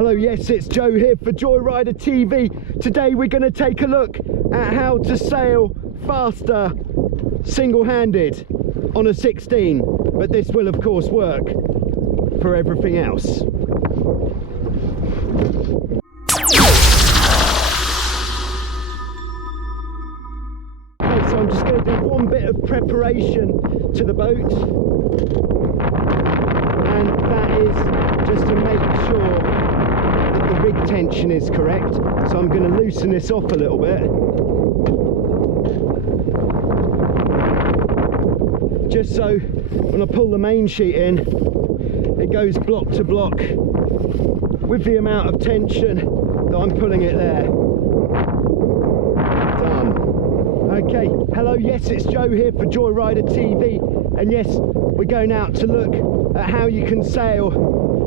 Hello, yes, it's Joe here for Joyrider TV. Today we're going to take a look at how to sail faster single-handed on a 16, but this will of course work for everything else. Okay, so I'm just going to do one bit of preparation to the boat, and that is just to make sure that the rig tension is correct. So I'm going to loosen this off a little bit, just so when I pull the main sheet in, it goes block to block with the amount of tension that I'm pulling it there. Done. Okay, hello, yes, it's Joe here for Joyrider TV, and yes, we're going out to look at how you can sail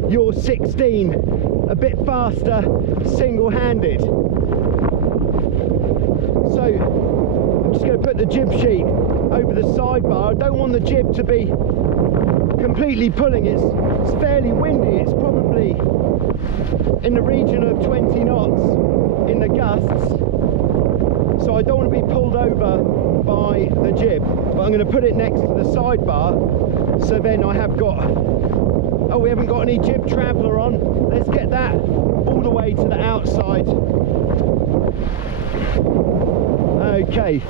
your 16 a bit faster single-handed. So I'm just going to put the jib sheet over the sidebar. I don't want the jib to be completely pulling. It's fairly windy. It's probably in the region of 20 knots in the gusts, so I don't want to be pulled over by the jib, but I'm going to put it next to the sidebar, so then I have got, oh, we haven't got any jib traveller on. Let's get that all the way to the outside. Okay,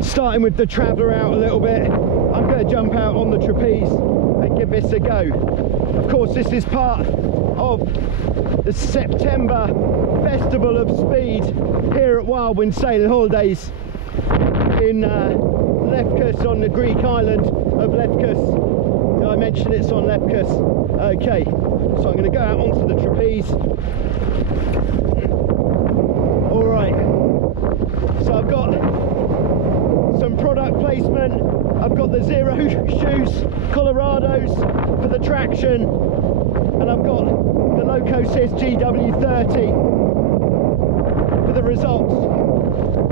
starting with the traveller out a little bit, I'm going to jump out on the trapeze and give this a go. Of course, this is part of the September Festival of Speed here at Windrush Sailing Holidays in Lefkes, on the Greek island of Lefkes. Did I mention it's on Lefkes? Okay, so I'm going to go out onto the trapeze. Alright, so I've got some product placement. I've got the Zero shoes, Colorados for the traction, and I've got the Locosys GW30 for the results.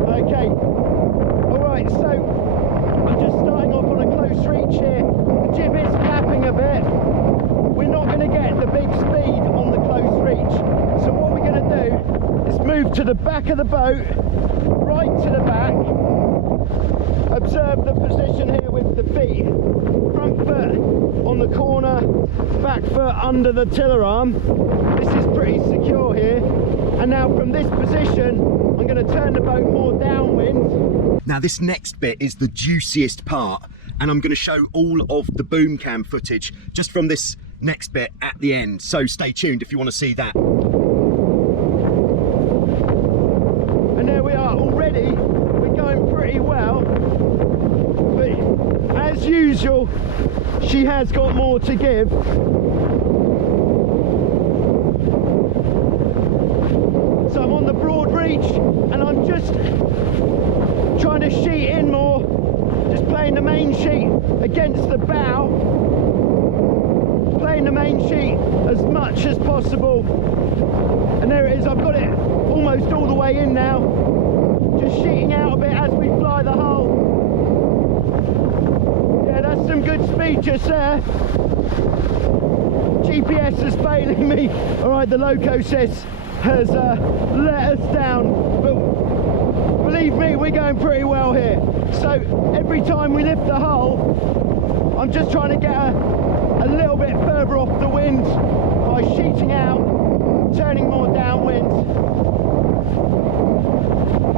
Okay, alright, so I'm just starting off on a close reach here. The jib is flapping a bit. We're not going to get the big speed on the close reach, so what we're going to do is move to the back of the boat, right to the back. Observe the position here with the feet. Front foot on the corner, back foot under the tiller arm. This is pretty secure here. And now from this position, I'm going to turn the boat more downwind. Now this next bit is the juiciest part, and I'm going to show all of the boom cam footage just from this next bit at the end. So stay tuned if you want to see that. And there we are already. We're going pretty well. As usual, she has got more to give. So I'm on the broad reach and I'm just trying to sheet in more, just playing the main sheet against the bow, playing the main sheet as much as possible. And there it is, I've got it almost all the way in now, just sheeting out a bit as we fly the hull. That's some good speed just there. GPS is failing me. Alright, the Locosys has let us down, but believe me, we're going pretty well here. So every time we lift the hull, I'm just trying to get a little bit further off the wind by sheeting out, turning more downwind,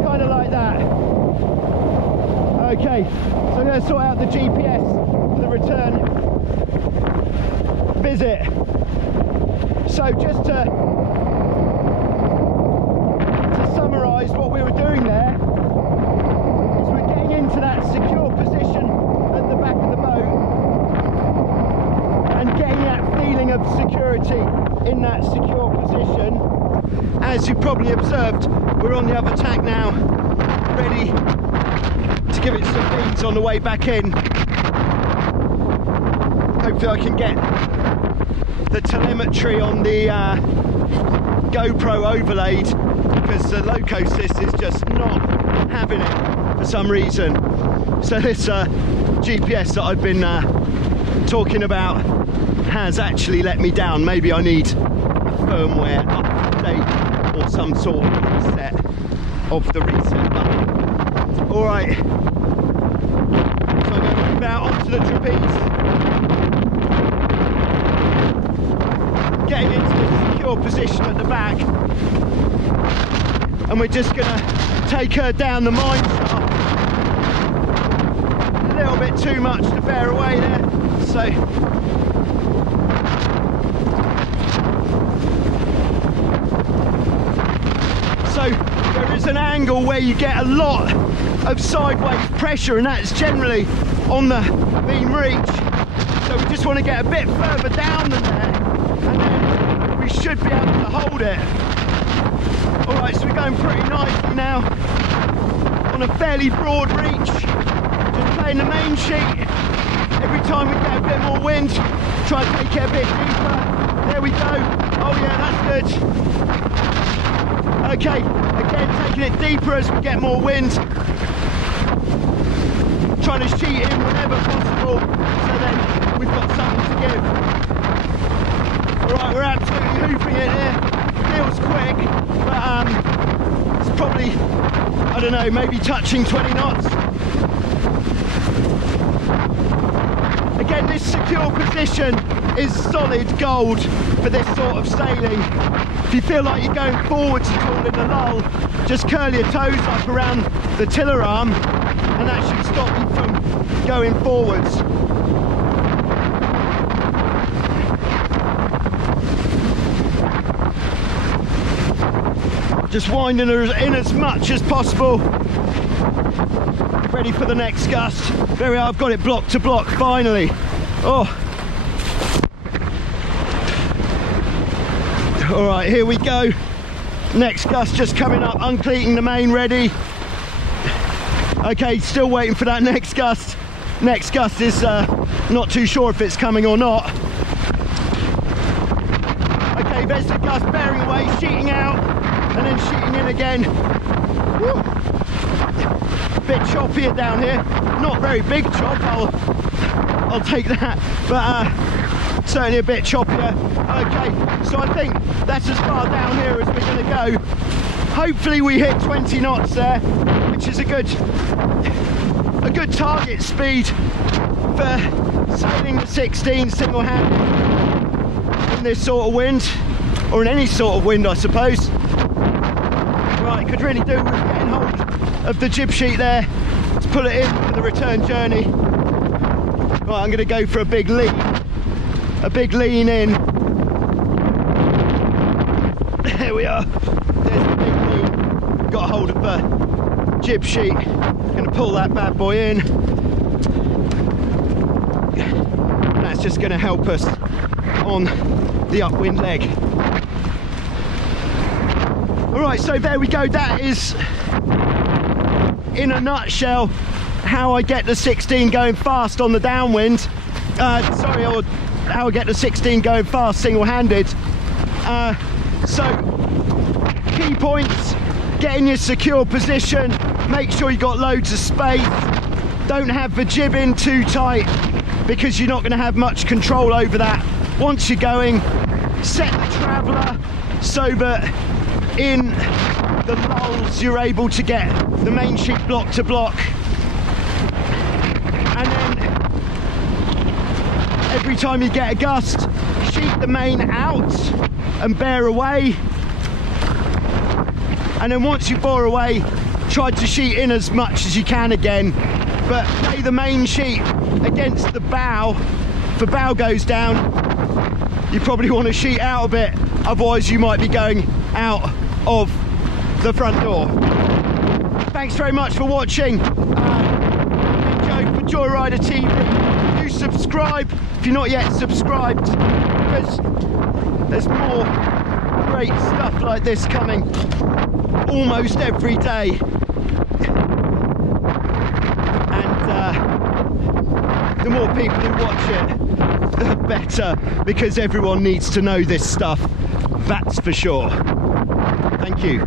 kind of like that. Okay, so I'm going to sort out the GPS for the return visit. So just to summarise what we were doing there, is we're getting into that secure position at the back of the boat and getting that feeling of security in that secure position. As you probably observed, we're on the other tack now, ready to give it some beans on the way back in. Hopefully I can get the telemetry on the GoPro overlaid, because the Locosys is just not having it for some reason. So this GPS that I've been talking about has actually let me down. Maybe I need a firmware update or some sort of reset of the reset button. Alright, so I'm going to move out onto the trapeze, getting into the secure position at the back, and we're just going to take her down the mine shaft. A little bit too much to bear away there, so there is an angle where you get a lot of sideways pressure, and that's generally on the beam reach. So we just want to get a bit further down than there, and then we should be able to hold it. Alright, so we're going pretty nicely now on a fairly broad reach, just playing the main sheet. Every time we get a bit more wind, try and take it a bit deeper. There we go. Oh yeah, that's good. Okay, again taking it deeper as we get more wind. Trying to sheet in whenever possible, so then we've got something to give. Alright, we're absolutely hooping it here. Feels quick, but it's probably, I don't know, maybe touching 20 knots. Again, this secure position is solid gold for this sort of sailing. If you feel like you're going forwards at all in a lull, just curl your toes up around the tiller arm, and that should stop you from going forwards. Just winding her in as much as possible. Ready for the next gust. There we are, I've got it block to block finally. Oh. Alright, here we go. Next gust just coming up, uncleating the main ready. Okay, still waiting for that next gust. Next gust is not too sure if it's coming or not. Okay, there's the gust bearing away, sheeting out, and then sheeting in again. Woo. Bit choppier down here, not very big chop, I'll take that, but certainly a bit choppier. Okay, so I think that's as far down here as we're going to go. Hopefully we hit 20 knots there, which is a good target speed for sailing the 16 single-handed in this sort of wind, or in any sort of wind I suppose. Right, could really do with getting hold of the jib sheet there to pull it in for the return journey. Right, I'm going to go for a big lean in. There we are, there's the big lean. Got hold of the jib sheet, going to pull that bad boy in. That's just going to help us on the upwind leg. Alright, so there we go, that is in a nutshell how I get the 16 going fast on the downwind. Or how I get the 16 going fast single-handed. So key points: get in your secure position, make sure you got loads of space, don't have the jib in too tight because you're not going to have much control over that. Once you're going, set the traveller so that in the lulls you're able to get the main sheet block to block, and then every time you get a gust, sheet the main out and bear away, and then once you bore away, try to sheet in as much as you can again, but lay the main sheet against the bow. If the bow goes down, you probably want to sheet out a bit, otherwise you might be going out of the front door. Thanks very much for watching. Joe for Joyrider TV. Do subscribe if you're not yet subscribed, because there's more great stuff like this coming almost every day. And the more people who watch it, the better, because everyone needs to know this stuff, that's for sure. Thank you.